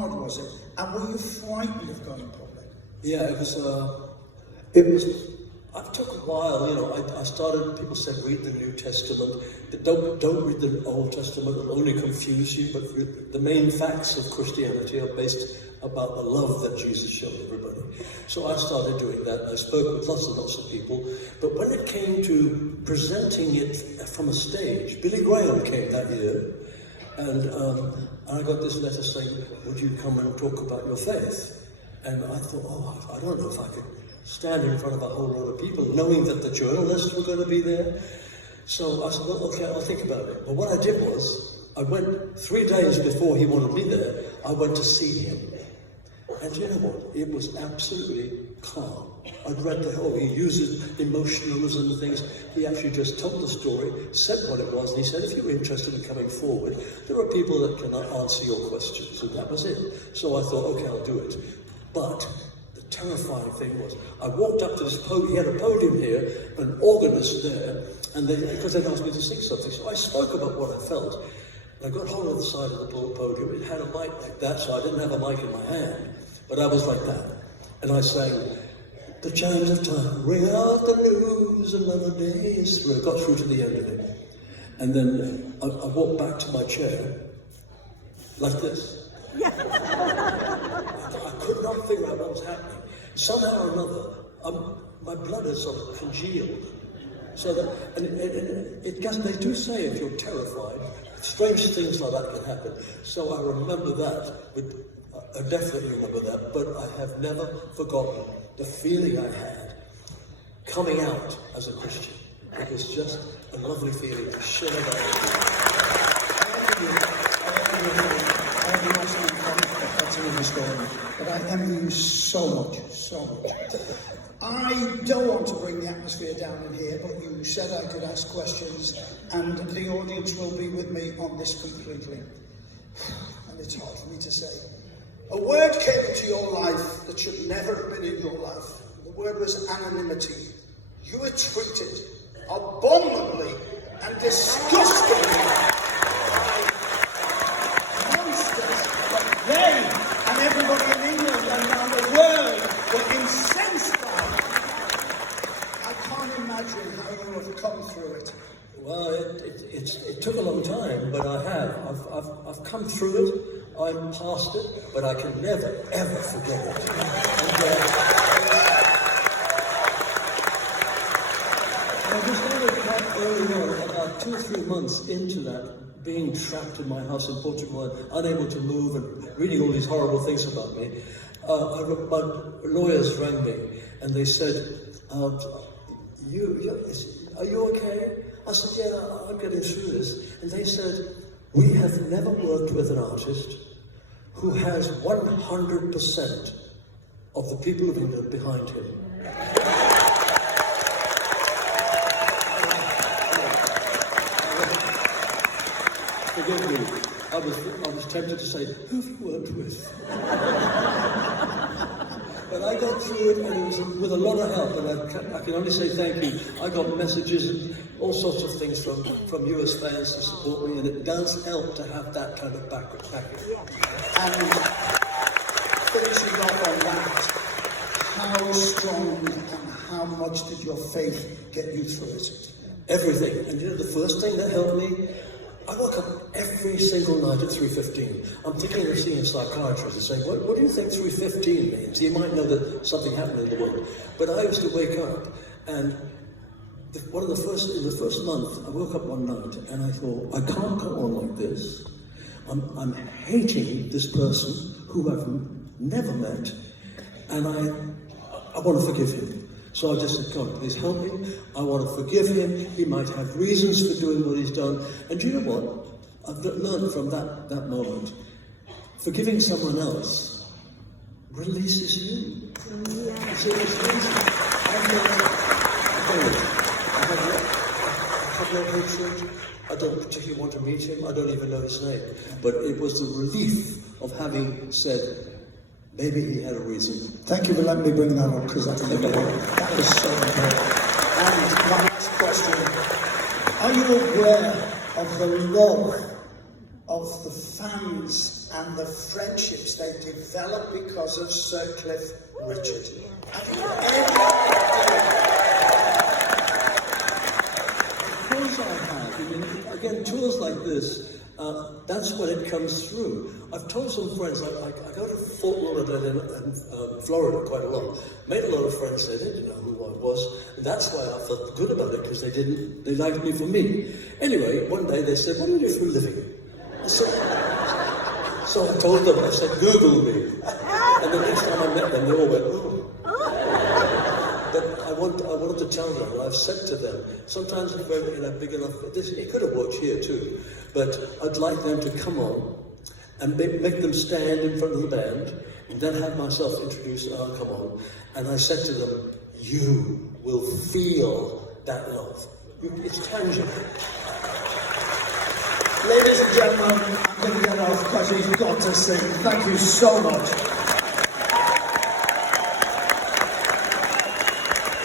hard was it? And were you frightened of going public? Yeah, it was, it took a while, you know, I started, people said read the New Testament, don't read the Old Testament, it'll only confuse you, but the main facts of Christianity are based about the love that Jesus showed everybody. So I started doing that, I spoke with lots and lots of people, but when it came to presenting it from a stage, Billy Graham came that year, and I got this letter saying, would you come and talk about your faith? And I thought, oh, I don't know if I could stand in front of a whole lot of people, knowing that the journalists were going to be there. So I said, well, okay, I'll think about it. But what I did was, I went 3 days before he wanted me there, I went to see him. And you know what? It was absolutely calm. I'd read the whole, he uses emotionalism and things. He actually just told the story, said what it was, and he said, if you're interested in coming forward, there are people that cannot answer your questions. And that was it. So I thought, okay, I'll do it. But the terrifying thing was, I walked up to this podium, he had a podium here, an organist there, and because they'd asked me to sing something, so I spoke about what I felt. And I got hold of the side of the podium, it had a mic like that, so I didn't have a mic in my hand, but I was like that. And I sang, the chimes of time, ring out the news, another day is through. I got through to the end of it. And then I walked back to my chair, like this. I could not figure out what was happening. Somehow or another, my blood had sort of congealed. So that, and it just, they do say if you're terrified, strange things like that can happen. So I remember that, I definitely remember that, but I have never forgotten the feeling I had coming out as a Christian. It was just a lovely feeling to share that. But I envy you so much, so much. I don't want to bring the atmosphere down in here, but you said I could ask questions, and the audience will be with me on this completely. And it's hard for me to say. A word came into your life that should never have been in your life. The word was anonymity. You were treated abominably and disgustingly by monsters, but they and everybody in England and around the world were incensed by it. I can't imagine how you have come through it. Well, it took a long time, but I have. I've come through it. I'm past it, but I can never, ever forget it. I discovered quite early on, about 2 or 3 months into that, being trapped in my house in Portugal and unable to move and reading all these horrible things about me, my lawyers rang me and they said, are you okay? I said, yeah, I'm getting through this. And they said, we have never worked with an artist who has 100% of the people of England behind him. Forgive me, I was tempted to say, who have you worked with? But I got through it, and it was with a lot of help, and I can only say thank you. I got messages and all sorts of things from you as fans to support me, and it does help to have that kind of backing. And finishing off on that, how strong and how much did your faith get you through it? Everything. And you know the first thing that helped me? I woke up every single night at 3:15. I'm thinking of seeing a psychiatrist and saying, what do you think 3:15 means? You might know that something happened in the world. But I used to wake up, and in the first month, I woke up one night and I thought, I can't go on like this. I'm hating this person who I've never met, and I want to forgive him. So I just said, God, please help me. I want to forgive him. He might have reasons for doing what he's done. And do you know what? I've learned from that moment. Forgiving someone else releases you. Yeah. So it's easy. I have no hatred. I don't particularly want to meet him. I don't even know his name. But it was the relief of having said, maybe he had a reason. Thank you for letting me bring that up, because that was so important. And my next question, are you aware of the love of the fans and the friendships they developed because of Sir Cliff Richard. Tours I have, I mean, again, tours like this, that's when it comes through. I've told some friends, I go to Fort Lauderdale in Florida quite a lot. Made a lot of friends, they didn't know who I was, and that's why I felt good about it, because they liked me for me. Anyway, one day they said, what do you do for a living? So I told them, I said, Google me. And the next time I met them, they all went, oh. But I wanted to tell them, and I've said to them, sometimes if we're big enough, it could have worked here too, but I'd like them to come on and make them stand in front of the band, and then have myself introduce, come on. And I said to them, you will feel that love. It's tangible. Ladies and gentlemen, I'm going to get off because he's got to sing. Thank you so much.